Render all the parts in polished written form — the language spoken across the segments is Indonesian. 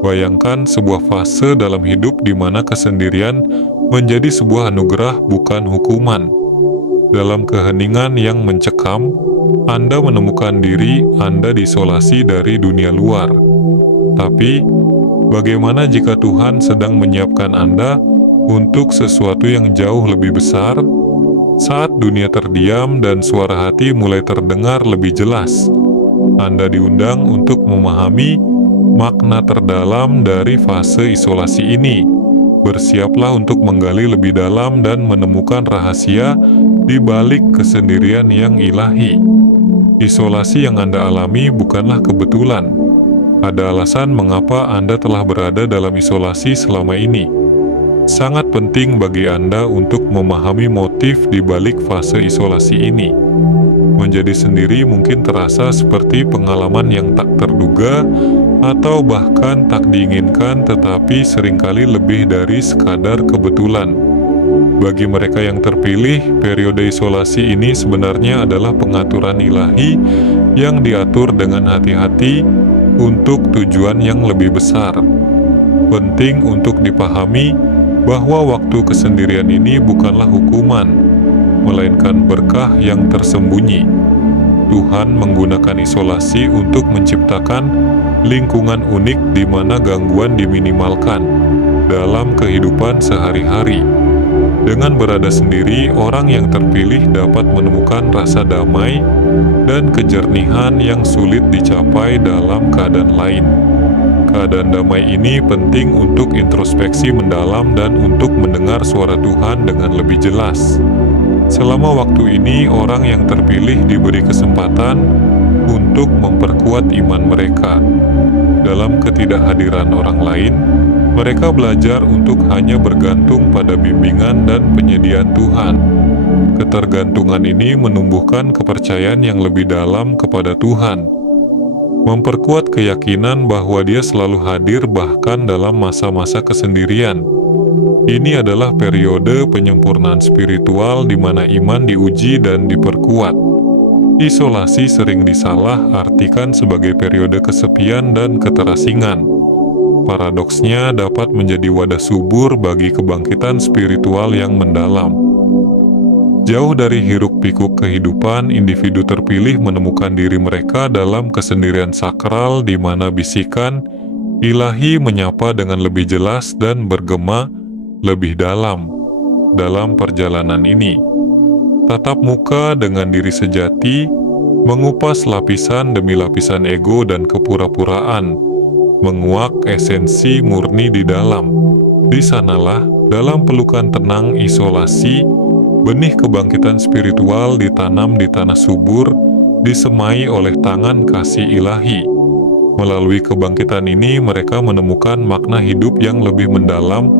Bayangkan sebuah fase dalam hidup di mana kesendirian menjadi sebuah anugerah bukan hukuman. Dalam keheningan yang mencekam, Anda menemukan diri Anda diisolasi dari dunia luar. Tapi, bagaimana jika Tuhan sedang menyiapkan Anda untuk sesuatu yang jauh lebih besar? Saat dunia terdiam dan suara hati mulai terdengar lebih jelas, Anda diundang untuk memahami makna terdalam dari fase isolasi ini. Bersiaplah untuk menggali lebih dalam dan menemukan rahasia di balik kesendirian yang ilahi. Isolasi yang Anda alami bukanlah kebetulan. Ada alasan mengapa Anda telah berada dalam isolasi selama ini. Sangat penting bagi Anda untuk memahami motif di balik fase isolasi ini. Menjadi sendiri mungkin terasa seperti pengalaman yang tak terduga atau bahkan tak diinginkan, tetapi seringkali lebih dari sekadar kebetulan. Bagi mereka yang terpilih, periode isolasi ini sebenarnya adalah pengaturan ilahi yang diatur dengan hati-hati untuk tujuan yang lebih besar. Penting untuk dipahami bahwa waktu kesendirian ini bukanlah hukuman, melainkan berkah yang tersembunyi. Tuhan menggunakan isolasi untuk menciptakan lingkungan unik di mana gangguan diminimalkan dalam kehidupan sehari-hari. Dengan berada sendiri, orang yang terpilih dapat menemukan rasa damai dan kejernihan yang sulit dicapai dalam keadaan lain. Keadaan damai ini penting untuk introspeksi mendalam dan untuk mendengar suara Tuhan dengan lebih jelas. Selama waktu ini, orang yang terpilih diberi kesempatan untuk memperkuat iman mereka. Dalam ketidakhadiran orang lain, mereka belajar untuk hanya bergantung pada bimbingan dan penyediaan Tuhan. Ketergantungan ini menumbuhkan kepercayaan yang lebih dalam kepada Tuhan, memperkuat keyakinan bahwa Dia selalu hadir bahkan dalam masa-masa kesendirian. Ini adalah periode penyempurnaan spiritual di mana iman diuji dan diperkuat. Isolasi sering disalah-artikan sebagai periode kesepian dan keterasingan. Paradoksnya dapat menjadi wadah subur bagi kebangkitan spiritual yang mendalam. Jauh dari hiruk-pikuk kehidupan, individu terpilih menemukan diri mereka dalam kesendirian sakral di mana bisikan ilahi menyapa dengan lebih jelas dan bergema lebih dalam. Dalam perjalanan ini, tatap muka dengan diri sejati, mengupas lapisan demi lapisan ego dan kepura-puraan, menguak esensi murni di dalam. Di sanalah, dalam pelukan tenang isolasi, benih kebangkitan spiritual ditanam di tanah subur, disemai oleh tangan kasih ilahi. Melalui kebangkitan ini, mereka menemukan makna hidup yang lebih mendalam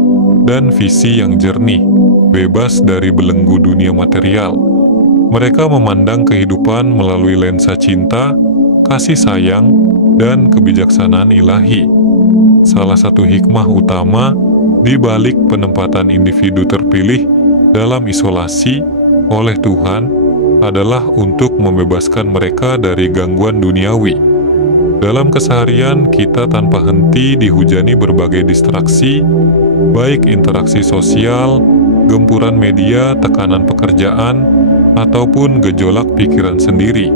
dan visi yang jernih, bebas dari belenggu dunia material. Mereka memandang kehidupan melalui lensa cinta, kasih sayang, dan kebijaksanaan ilahi. Salah satu hikmah utama di balik penempatan individu terpilih dalam isolasi oleh Tuhan adalah untuk membebaskan mereka dari gangguan duniawi. Dalam keseharian, kita tanpa henti dihujani berbagai distraksi, baik interaksi sosial, gempuran media, tekanan pekerjaan, ataupun gejolak pikiran sendiri.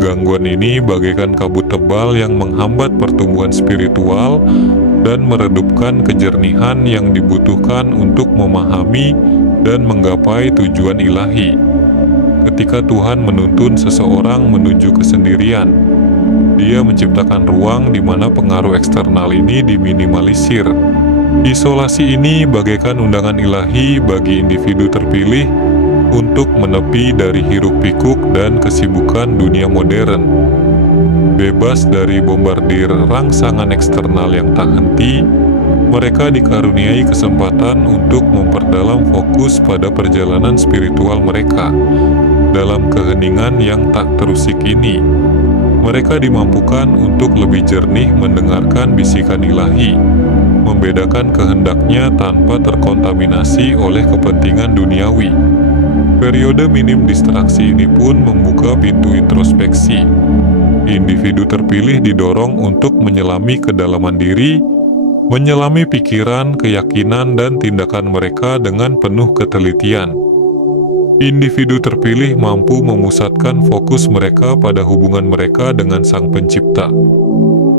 Gangguan ini bagaikan kabut tebal yang menghambat pertumbuhan spiritual dan meredupkan kejernihan yang dibutuhkan untuk memahami dan menggapai tujuan ilahi. Ketika Tuhan menuntun seseorang menuju kesendirian, Dia menciptakan ruang di mana pengaruh eksternal ini diminimalisir. Isolasi ini bagaikan undangan ilahi bagi individu terpilih untuk menepi dari hiruk-pikuk dan kesibukan dunia modern. Bebas dari bombardir rangsangan eksternal yang tak henti, mereka dikaruniai kesempatan untuk memperdalam fokus pada perjalanan spiritual mereka. Dalam keheningan yang tak terusik ini, mereka dimampukan untuk lebih jernih mendengarkan bisikan ilahi, membedakan kehendaknya tanpa terkontaminasi oleh kepentingan duniawi. Periode minim distraksi ini pun membuka pintu introspeksi. Individu terpilih didorong untuk menyelami kedalaman diri, menyelami pikiran, keyakinan, dan tindakan mereka dengan penuh ketelitian. Individu terpilih mampu memusatkan fokus mereka pada hubungan mereka dengan Sang Pencipta.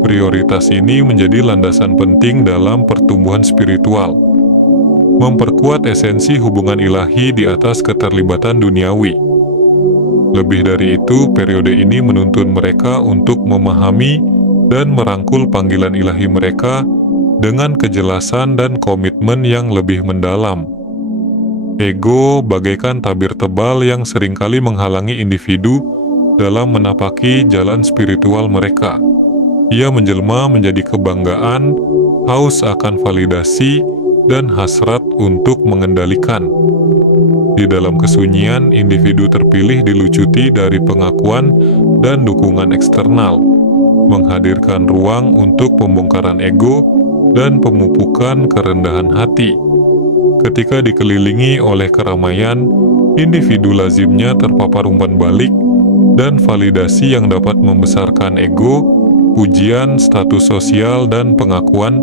Prioritas ini menjadi landasan penting dalam pertumbuhan spiritual, memperkuat esensi hubungan ilahi di atas keterlibatan duniawi. Lebih dari itu, periode ini menuntun mereka untuk memahami dan merangkul panggilan ilahi mereka dengan kejelasan dan komitmen yang lebih mendalam. Ego bagaikan tabir tebal yang seringkali menghalangi individu dalam menapaki jalan spiritual mereka. Ia menjelma menjadi kebanggaan, haus akan validasi, dan hasrat untuk mengendalikan. Di dalam kesunyian, individu terpilih dilucuti dari pengakuan dan dukungan eksternal, menghadirkan ruang untuk pembongkaran ego dan pemupukan kerendahan hati. Ketika dikelilingi oleh keramaian, individu lazimnya terpapar umpan balik dan validasi yang dapat membesarkan ego, pujian, status sosial, dan pengakuan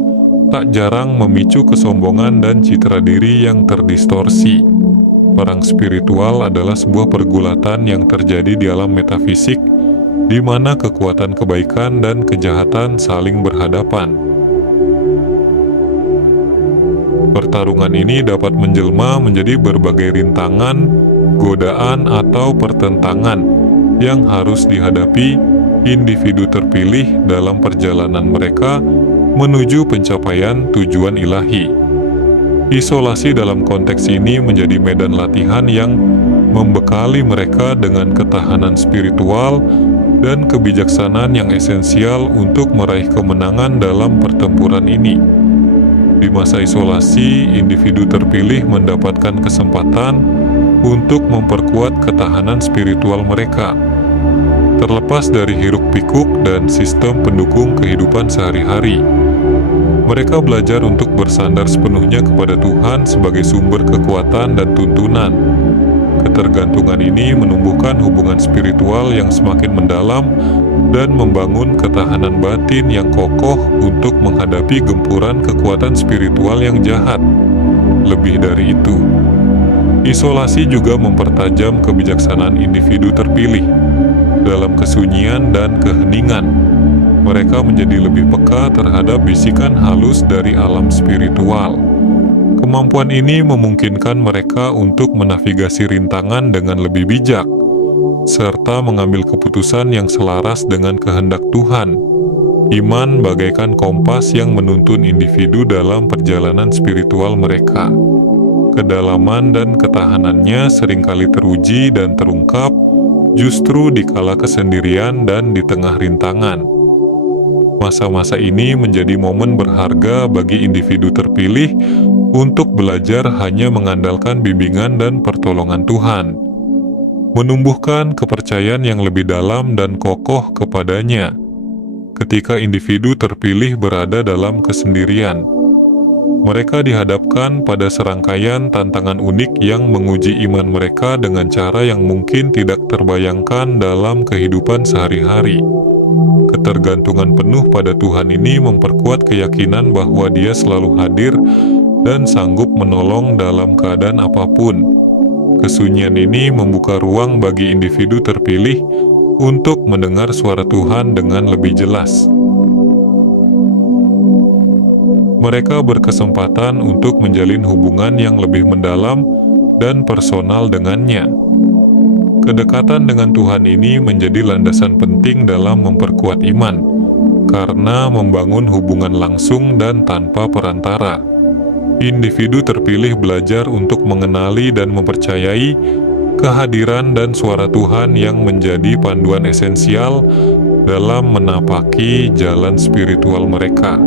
tak jarang memicu kesombongan dan citra diri yang terdistorsi. Perang spiritual adalah sebuah pergulatan yang terjadi di alam metafisik, di mana kekuatan kebaikan dan kejahatan saling berhadapan. Pertarungan ini dapat menjelma menjadi berbagai rintangan, godaan, atau pertentangan yang harus dihadapi individu terpilih dalam perjalanan mereka menuju pencapaian tujuan ilahi. Isolasi dalam konteks ini menjadi medan latihan yang membekali mereka dengan ketahanan spiritual dan kebijaksanaan yang esensial untuk meraih kemenangan dalam pertempuran ini. Di masa isolasi, individu terpilih mendapatkan kesempatan untuk memperkuat ketahanan spiritual mereka. Terlepas dari hiruk-pikuk dan sistem pendukung kehidupan sehari-hari, mereka belajar untuk bersandar sepenuhnya kepada Tuhan sebagai sumber kekuatan dan tuntunan. Ketergantungan ini menumbuhkan hubungan spiritual yang semakin mendalam dan membangun ketahanan batin yang kokoh untuk menghadapi gempuran kekuatan spiritual yang jahat. Lebih dari itu, isolasi juga mempertajam kebijaksanaan individu terpilih. Dalam kesunyian dan keheningan, mereka menjadi lebih peka terhadap bisikan halus dari alam spiritual. Kemampuan ini memungkinkan mereka untuk menavigasi rintangan dengan lebih bijak, serta mengambil keputusan yang selaras dengan kehendak Tuhan. Iman bagaikan kompas yang menuntun individu dalam perjalanan spiritual mereka. Kedalaman dan ketahanannya seringkali teruji dan terungkap justru di kala kesendirian dan di tengah rintangan. Masa-masa ini menjadi momen berharga bagi individu terpilih untuk belajar hanya mengandalkan bimbingan dan pertolongan Tuhan, menumbuhkan kepercayaan yang lebih dalam dan kokoh kepadanya. Ketika individu terpilih berada dalam kesendirian, mereka dihadapkan pada serangkaian tantangan unik yang menguji iman mereka dengan cara yang mungkin tidak terbayangkan dalam kehidupan sehari-hari. Ketergantungan penuh pada Tuhan ini memperkuat keyakinan bahwa Dia selalu hadir dan sanggup menolong dalam keadaan apapun. Kesunyian ini membuka ruang bagi individu terpilih untuk mendengar suara Tuhan dengan lebih jelas. Mereka berkesempatan untuk menjalin hubungan yang lebih mendalam dan personal dengannya. Kedekatan dengan Tuhan ini menjadi landasan penting dalam memperkuat iman, karena membangun hubungan langsung dan tanpa perantara. Individu terpilih belajar untuk mengenali dan mempercayai kehadiran dan suara Tuhan yang menjadi panduan esensial dalam menapaki jalan spiritual mereka.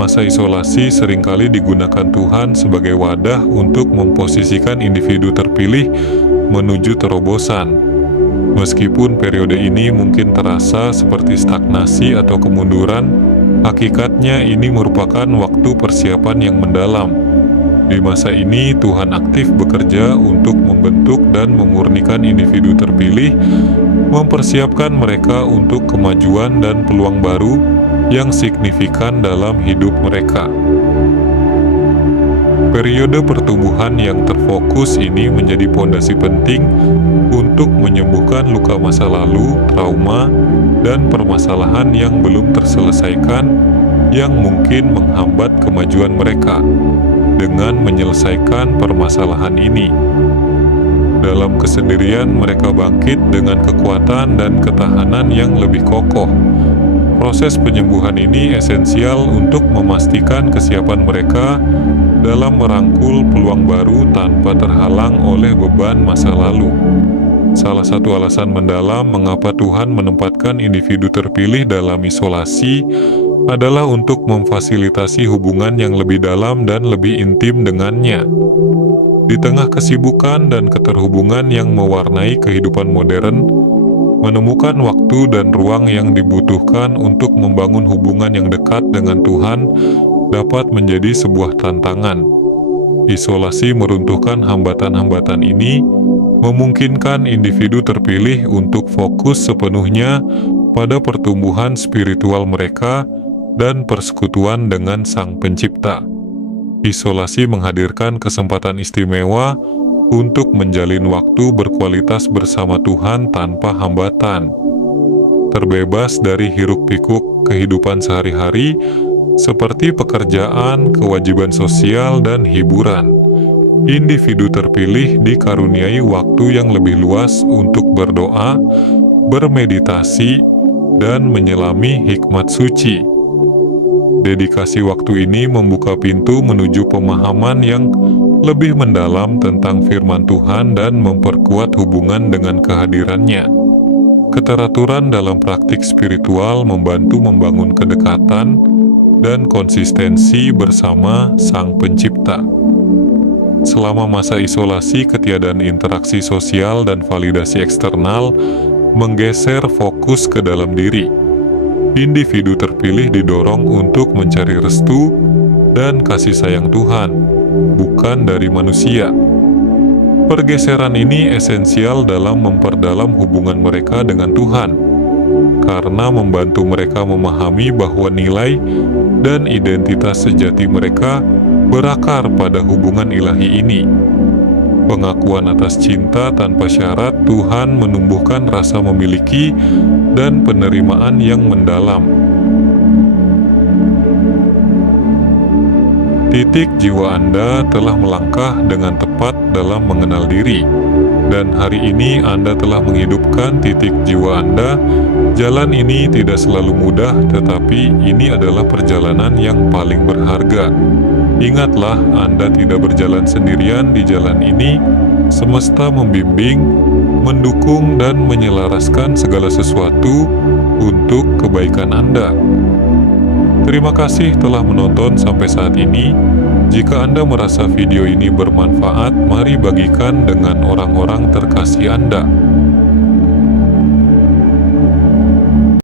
Masa isolasi seringkali digunakan Tuhan sebagai wadah untuk memposisikan individu terpilih menuju terobosan. Meskipun periode ini mungkin terasa seperti stagnasi atau kemunduran, hakikatnya ini merupakan waktu persiapan yang mendalam. Di masa ini, Tuhan aktif bekerja untuk membentuk dan memurnikan individu terpilih mempersiapkan mereka untuk kemajuan dan peluang baru yang signifikan dalam hidup mereka. Periode pertumbuhan yang terfokus ini menjadi fondasi penting untuk menyembuhkan luka masa lalu, trauma, dan permasalahan yang belum terselesaikan yang mungkin menghambat kemajuan mereka. Dengan menyelesaikan permasalahan ini, dalam kesendirian mereka bangkit dengan kekuatan dan ketahanan yang lebih kokoh. Proses penyembuhan ini esensial untuk memastikan kesiapan mereka dalam merangkul peluang baru tanpa terhalang oleh beban masa lalu. Salah satu alasan mendalam mengapa Tuhan menempatkan individu terpilih dalam isolasi adalah untuk memfasilitasi hubungan yang lebih dalam dan lebih intim dengannya. Di tengah kesibukan dan keterhubungan yang mewarnai kehidupan modern, menemukan waktu dan ruang yang dibutuhkan untuk membangun hubungan yang dekat dengan Tuhan dapat menjadi sebuah tantangan. Isolasi meruntuhkan hambatan-hambatan ini, memungkinkan individu terpilih untuk fokus sepenuhnya pada pertumbuhan spiritual mereka dan persekutuan dengan Sang Pencipta. Isolasi menghadirkan kesempatan istimewa untuk menjalin waktu berkualitas bersama Tuhan tanpa hambatan. Terbebas dari hiruk-pikuk kehidupan sehari-hari seperti pekerjaan, kewajiban sosial, dan hiburan, individu terpilih dikaruniai waktu yang lebih luas untuk berdoa, bermeditasi, dan menyelami hikmat suci. Dedikasi waktu ini membuka pintu menuju pemahaman yang lebih mendalam tentang firman Tuhan dan memperkuat hubungan dengan kehadirannya. Keteraturan dalam praktik spiritual membantu membangun kedekatan dan konsistensi bersama Sang Pencipta. Selama masa isolasi, ketiadaan interaksi sosial dan validasi eksternal menggeser fokus ke dalam diri. Individu terpilih didorong untuk mencari restu dan kasih sayang Tuhan, bukan dari manusia. Pergeseran ini esensial dalam memperdalam hubungan mereka dengan Tuhan, karena membantu mereka memahami bahwa nilai dan identitas sejati mereka berakar pada hubungan ilahi ini. Pengakuan atas cinta tanpa syarat Tuhan menumbuhkan rasa memiliki dan penerimaan yang mendalam. Titik jiwa Anda telah melangkah dengan tepat dalam mengenal diri, dan hari ini Anda telah menghidupkan titik jiwa Anda. Jalan ini tidak selalu mudah, tetapi ini adalah perjalanan yang paling berharga. Ingatlah, Anda tidak berjalan sendirian di jalan ini. Semesta membimbing, mendukung, dan menyelaraskan segala sesuatu untuk kebaikan Anda. Terima kasih telah menonton sampai saat ini. Jika Anda merasa video ini bermanfaat, mari bagikan dengan orang-orang terkasih Anda.